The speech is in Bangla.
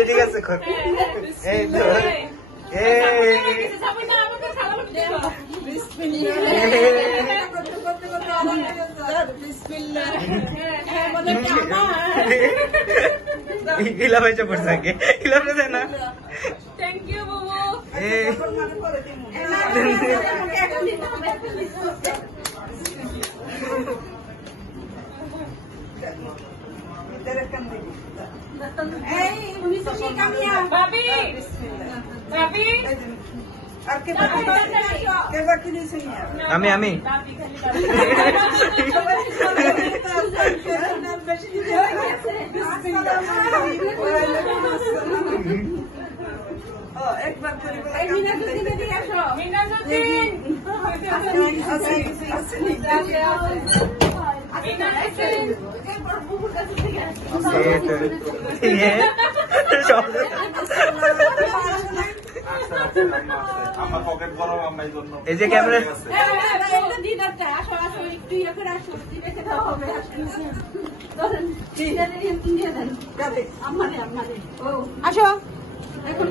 ঠিক আছে এই তো ইলাম এসে পড়ছে আগে ইলাম না থ্যাংক ইউ বাবু ভাবি ভাবি আমি একবার এই যে ক্যামেরা আসো এখন